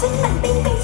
ฉันมันเป็นเป็น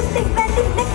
Think back, think back.